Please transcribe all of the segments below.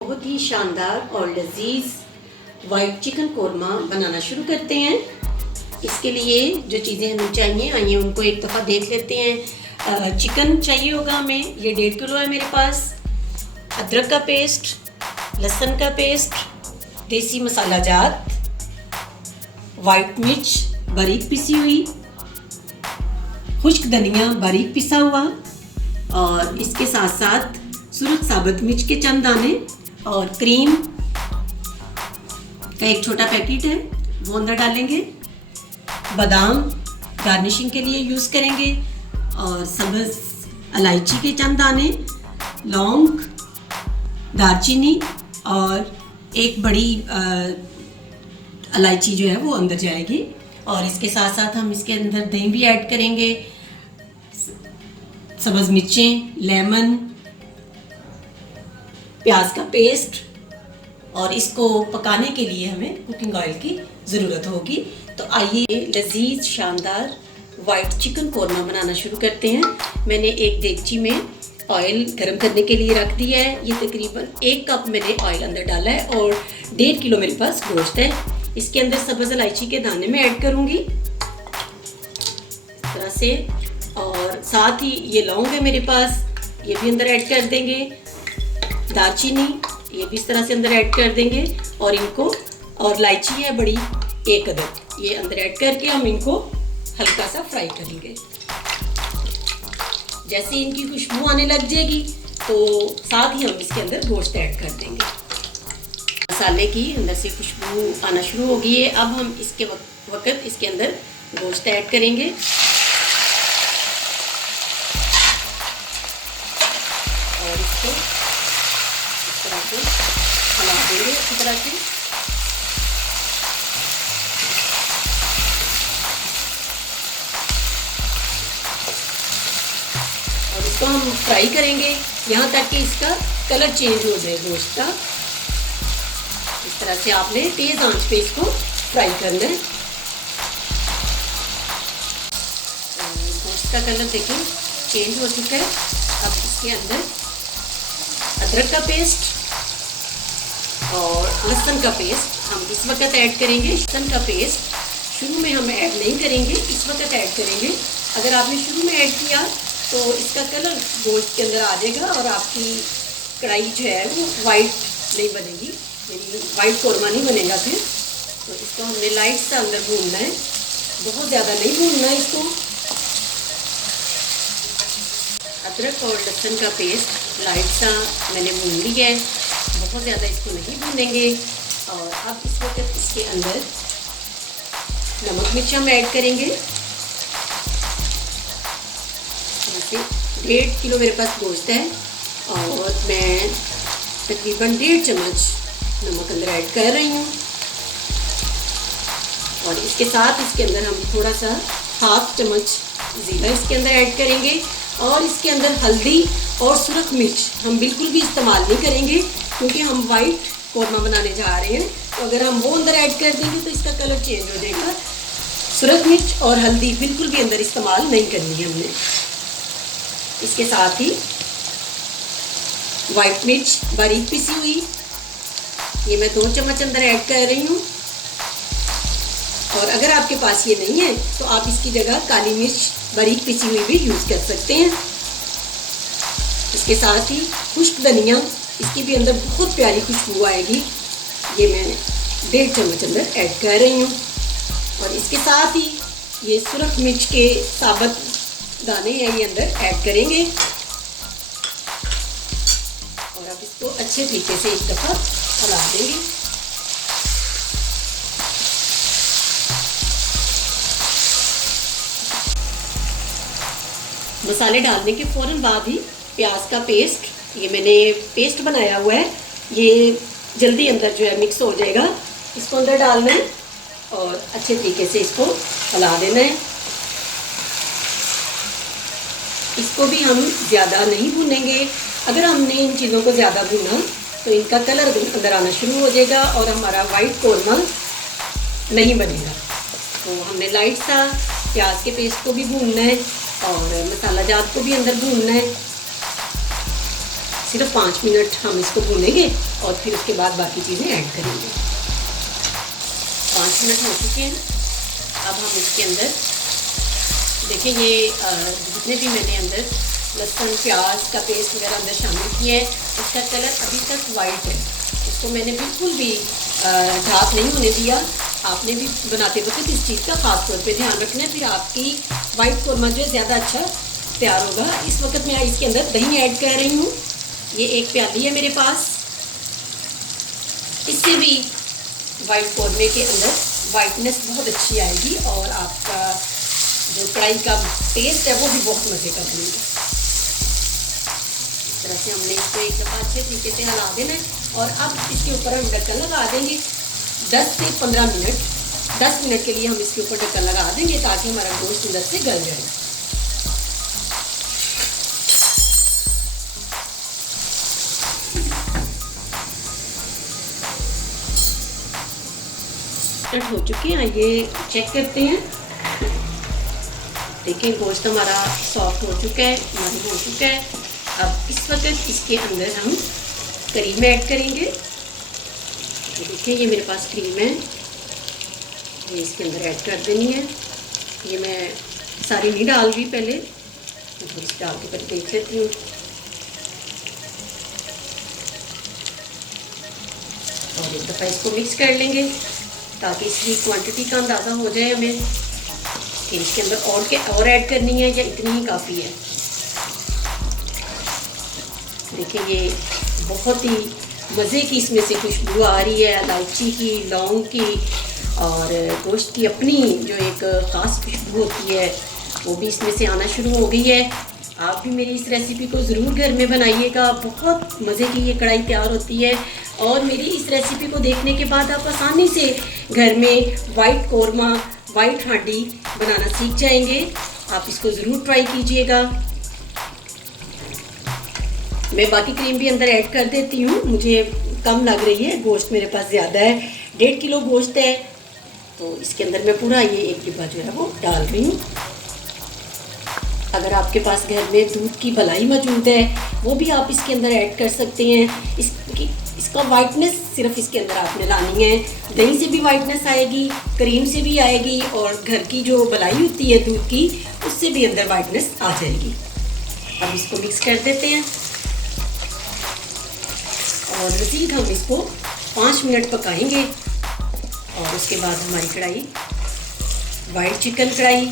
बहुत ही शानदार और लजीज वाइट चिकन कोरमा बनाना शुरू करते हैं। इसके लिए जो चीज़ें हमें चाहिए आइए उनको एक दफ़ा देख लेते हैं। चिकन चाहिए होगा हमें, ये 1.5 किलो है मेरे पास। अदरक का पेस्ट, लहसुन का पेस्ट, देसी मसाला जात, वाइट मिर्च बारीक पिसी हुई, खुश्क धनिया बारीक पिसा हुआ और इसके साथ साथ सुरख साबुत मिर्च के चंद दाने और क्रीम का एक छोटा पैकेट है वो अंदर डालेंगे। बादाम गार्निशिंग के लिए यूज़ करेंगे और सब्ज़ इलायची के चंद दाने, लौंग, दालचीनी और एक बड़ी इलायची जो है वो अंदर जाएगी। और इसके साथ साथ हम इसके अंदर दही भी ऐड करेंगे, सब्ज़ मिर्चें, लेमन, प्याज का पेस्ट और इसको पकाने के लिए हमें कुकिंग ऑयल की ज़रूरत होगी। तो आइए लजीज शानदार वाइट चिकन कोरमा बनाना शुरू करते हैं। मैंने एक देगची में ऑयल गर्म करने के लिए रख दिया है। ये तकरीबन 1 कप मैंने ऑयल अंदर डाला है और 1.5 किलो मेरे पास गोश्त है। इसके अंदर सब्ज़ इलायची के दाने में ऐड करूँगी इस तरह से, और साथ ही ये लौंग है मेरे पास, ये भी अंदर ऐड कर देंगे। दालचीनी ये भी इस तरह से अंदर ऐड कर देंगे और इनको, और इलायची है बड़ी 1 अदद, ये अंदर ऐड करके हम इनको हल्का सा फ्राई करेंगे। जैसे इनकी खुशबू आने लग जाएगी तो साथ ही हम इसके अंदर गोश्त ऐड कर देंगे। मसाले की अंदर से खुशबू आना शुरू हो गई है। अब हम इसके वक्त इसके अंदर गोश्त ऐड करेंगे और इसको इस तरह से हिला देंगे अच्छी तरह से। और इसको हम फ्राई करेंगे यहाँ तक कि इसका कलर चेंज हो जाए गोश्त का। इस तरह से आपने तेज आंच पे इसको फ्राई करना है। गोश्त का कलर देखिए चेंज हो चुका है। अब इसके अंदर अदरक का पेस्ट और लहसुन का पेस्ट हम इस वक्त ऐड करेंगे। लहसुन का पेस्ट शुरू में हम ऐड नहीं करेंगे, इस वक्त ऐड करेंगे। अगर आपने शुरू में ऐड किया तो इसका कलर गोश्त के अंदर आ जाएगा और आपकी कढ़ाई जो है वो वाइट नहीं बनेगी, यानी वाइट कोरमा नहीं बनेगा फिर। तो इसको हमने लाइट सा अंदर भूनना है, बहुत ज़्यादा नहीं भूनना है इसको। अदरक और लहसुन का पेस्ट लाइट सा मैंने भून लिया है, बहुत ज़्यादा इसको नहीं भूनेंगे। और अब इस वक्त इसके अंदर नमक मिर्च हम ऐड करेंगे। जैसे 1.5 किलो मेरे पास गोश्त है और मैं तकरीबन 1.5 चम्मच नमक अंदर ऐड कर रही हूँ। और इसके साथ इसके अंदर हम थोड़ा सा 1/2 चम्मच ज़ीरा इसके अंदर ऐड करेंगे। और इसके अंदर हल्दी और सुरख मिर्च हम बिल्कुल भी इस्तेमाल नहीं करेंगे क्योंकि हम वाइट कोरमा बनाने जा रहे हैं। तो अगर हम वो अंदर ऐड कर देंगे तो इसका कलर चेंज हो जाएगा। सुरख मिर्च और हल्दी बिल्कुल भी अंदर इस्तेमाल नहीं करनी है हमने। इसके साथ ही वाइट मिर्च बारीक पिसी हुई, ये मैं 2 चम्मच अंदर ऐड कर रही हूँ। और अगर आपके पास ये नहीं है तो आप इसकी जगह काली मिर्च बारीक पिसी हुई भी यूज़ कर सकते हैं। इसके साथ ही खुश्क धनिया, इसकी भी अंदर बहुत प्यारी खुशबू आएगी, ये मैं 1.5 चम्मच अंदर ऐड कर रही हूँ। और इसके साथ ही ये सुरख मिर्च के साबुत दाने हैं ये अंदर ऐड करेंगे। और अब इसको अच्छे तरीके से एक दफ़ा हिला देंगे। मसाले डालने के फ़ौरन बाद ही प्याज का पेस्ट, ये मैंने पेस्ट बनाया हुआ है, ये जल्दी अंदर जो है मिक्स हो जाएगा। इसको अंदर डालना है और अच्छे तरीके से इसको हिला देना है। इसको भी हम ज़्यादा नहीं भूनेंगे। अगर हमने इन चीज़ों को ज़्यादा भूना तो इनका कलर अंदर आना शुरू हो जाएगा और हमारा वाइट कोरमा नहीं बनेगा। तो हमने लाइट सा प्याज के पेस्ट को भी भूनना है और मसाला जात को भी अंदर भूनना है। सिर्फ 5 मिनट हम इसको भूनेंगे और फिर उसके बाद बाकी चीज़ें ऐड करेंगे। 5 मिनट हो चुके हैं। अब हम इसके अंदर देखिए ये जितने भी मैंने अंदर लहसुन प्याज का पेस्ट वगैरह अंदर शामिल किया है, इसका कलर अभी तक वाइट है। इसको मैंने बिल्कुल भी ढाक नहीं होने दिया। आपने भी बनाते वक्त इस चीज़ का ख़ास तौर पे ध्यान रखना है, फिर आपकी वाइट कौरमा जो है ज़्यादा अच्छा तैयार होगा। इस वक्त मैं इसके अंदर दही ऐड कर रही हूँ। ये 1 प्याली है मेरे पास। इससे भी वाइट कौरमे के अंदर वाइटनेस बहुत अच्छी आएगी और आपका जो कढ़ाई का टेस्ट है वो भी बहुत मज़े का बनेगा। इस तरह से हमने इसको एक दफ़ा अच्छे तरीके से हिला देना है और अब इसके ऊपर हम ढक्कन लगा देंगे 10 से 15 मिनट। 10 मिनट के लिए हम इसके ऊपर ढक्कन लगा देंगे ताकि हमारा गोश्त अंदर से गल जाए। हो चुके हैं, ये चेक करते हैं। देखिए गोश्त हमारा सॉफ्ट हो चुका है, नरम हो चुका है। अब इस वक्त इसके अंदर हम क्रीम ऐड करेंगे। देखिए ये मेरे पास क्रीम है, ये इसके अंदर ऐड कर देनी है। ये मैं सारी नहीं डाल रही, पहले थोड़ी सी डाल के पहले देख लेती हूँ। और एक दफ़ा इसको मिक्स कर लेंगे ताकि इसकी क्वांटिटी का अंदाज़ा हो जाए हमें कि इसके अंदर और ऐड करनी है या इतनी ही काफ़ी है। देखिए ये बहुत ही मज़े की इसमें से खुशबू आ रही है, इलायची की, लौंग की और गोश्त की अपनी जो एक ख़ास खुशबू होती है वो भी इसमें से आना शुरू हो गई है। आप भी मेरी इस रेसिपी को ज़रूर घर में बनाइएगा। बहुत मज़े की ये कढ़ाई तैयार होती है और मेरी इस रेसिपी को देखने के बाद आप आसानी से घर में वाइट कौरमा, वाइट हांडी बनाना सीख जाएंगे। आप इसको ज़रूर ट्राई कीजिएगा। मैं बाकी क्रीम भी अंदर ऐड कर देती हूँ, मुझे कम लग रही है, गोश्त मेरे पास ज़्यादा है, 1.5 किलो गोश्त है तो इसके अंदर मैं पूरा ये 1 डिब्बा जो है वो डाल रही हूँ। अगर आपके पास घर में दूध की मलाई मौजूद है वो भी आप इसके अंदर ऐड कर सकते हैं। इसका वाइटनेस सिर्फ इसके अंदर आपने लानी है। दही से भी वाइटनेस आएगी, क्रीम से भी आएगी और घर की जो मलाई होती है दूध की उससे भी अंदर वाइटनेस आ जाएगी। अब इसको मिक्स कर देते हैं और मज़ीद हम इसको 5 मिनट पकाएंगे और उसके बाद हमारी कढ़ाई, वाइट चिकन कढ़ाई,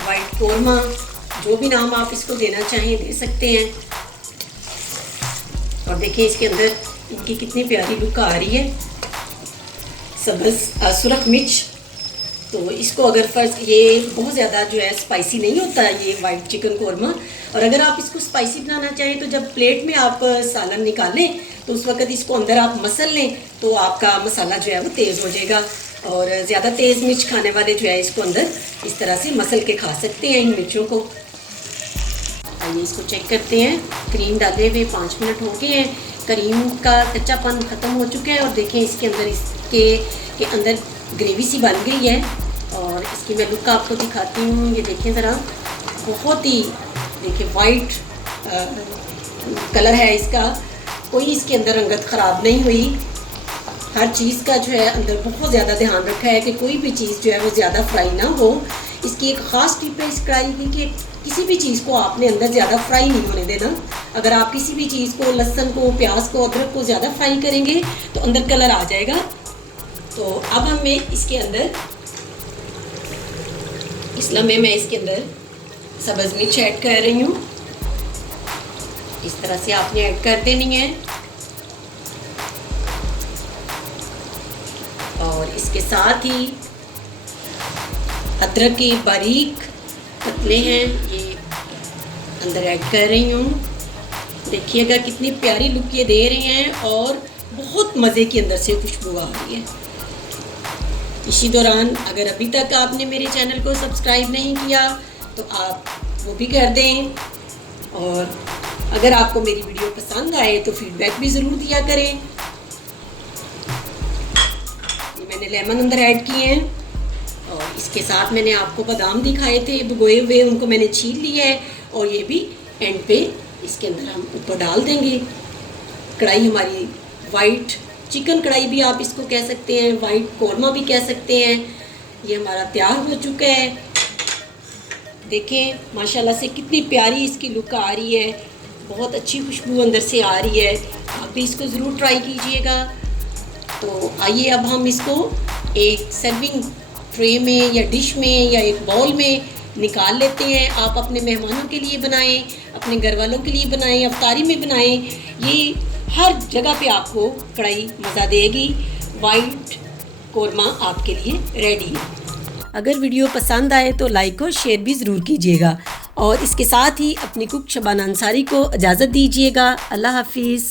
वाइट कौरमा, जो भी नाम आप इसको देना चाहें दे सकते हैं। और देखिए इसके अंदर इनकी कितनी प्यारी लुक आ रही है, सब्ज़ सुरख मिर्च। तो इसको अगर फर्ज ये बहुत ज़्यादा जो है स्पाइसी नहीं होता ये वाइट चिकन कौरमा, और अगर आप इसको स्पाइसी बनाना चाहें तो जब प्लेट में आप सालन निकालें तो उस वक़्त इसको अंदर आप मसल लें तो आपका मसाला जो है वो तेज़ हो जाएगा। और ज़्यादा तेज़ मिर्च खाने वाले जो है इसको अंदर इस तरह से मसल के खा सकते हैं इन मिर्चों को। आइए इसको चेक करते हैं। क्रीम डाले हुए 5 मिनट हो गए हैं, क्रीम का कच्चापन ख़त्म हो चुका है और देखें इसके अंदर इसके अंदर ग्रेवी सी बन गई है। और इसकी मैं लुक आपको दिखाती हूँ, ये देखें ज़रा, बहुत ही देखिए वाइट कलर है इसका, कोई इसके अंदर रंगत ख़राब नहीं हुई। हर चीज़ का जो है अंदर बहुत ज़्यादा ध्यान रखा है कि कोई भी चीज़ जो है वो ज़्यादा फ्राई ना हो। इसकी एक ख़ास टिप है इस कढ़ाई की कि किसी भी चीज़ को आपने अंदर ज़्यादा फ्राई नहीं होने देना। अगर आप किसी भी चीज़ को, लहसुन को, प्याज को, अदरक को ज़्यादा फ्राई करेंगे तो अंदर कलर आ जाएगा। तो अब हमें इसके अंदर इस लम्हे में इसके अंदर सब्ज़ मिर्च ऐड कर रही हूँ। इस तरह से आपने ऐड कर देनी है और इसके साथ ही अदरक के बारीक पतले हैं ये अंदर ऐड कर रही हूँ। देखिएगा कितनी प्यारी लुक ये दे रहे हैं और बहुत मज़े की अंदर से खुशबू आ रही है। इसी दौरान अगर अभी तक आपने मेरे चैनल को सब्सक्राइब नहीं किया तो आप वो भी कर दें और अगर आपको मेरी वीडियो पसंद आए तो फीडबैक भी ज़रूर दिया करें। ये मैंने लेमन अंदर ऐड किए हैं और इसके साथ मैंने आपको बादाम दिखाए थे भिगोए हुए, उनको मैंने छील लिया है और ये भी एंड पे इसके अंदर हम ऊपर डाल देंगे। कढ़ाई हमारी वाइट चिकन कढ़ाई भी आप इसको कह सकते हैं, वाइट कोरमा भी कह सकते हैं, ये हमारा तैयार हो चुका है। देखें माशाल्लाह से कितनी प्यारी इसकी लुक आ रही है, बहुत अच्छी खुशबू अंदर से आ रही है। आप भी इसको ज़रूर ट्राई कीजिएगा। तो आइए अब हम इसको एक सर्विंग ट्रे में या डिश में या एक बाउल में निकाल लेते हैं। आप अपने मेहमानों के लिए बनाएं, अपने घर वालों के लिए बनाएं, अफ्तारी में बनाएं, ये हर जगह पे आपको कढ़ाई मज़ा देगी। वाइट कोरमा आपके लिए रेडी है। अगर वीडियो पसंद आए तो लाइक और शेयर भी ज़रूर कीजिएगा और इसके साथ ही अपनी कुक शबाना अंसारी को इजाज़त दीजिएगा। अल्लाह हाफिज़।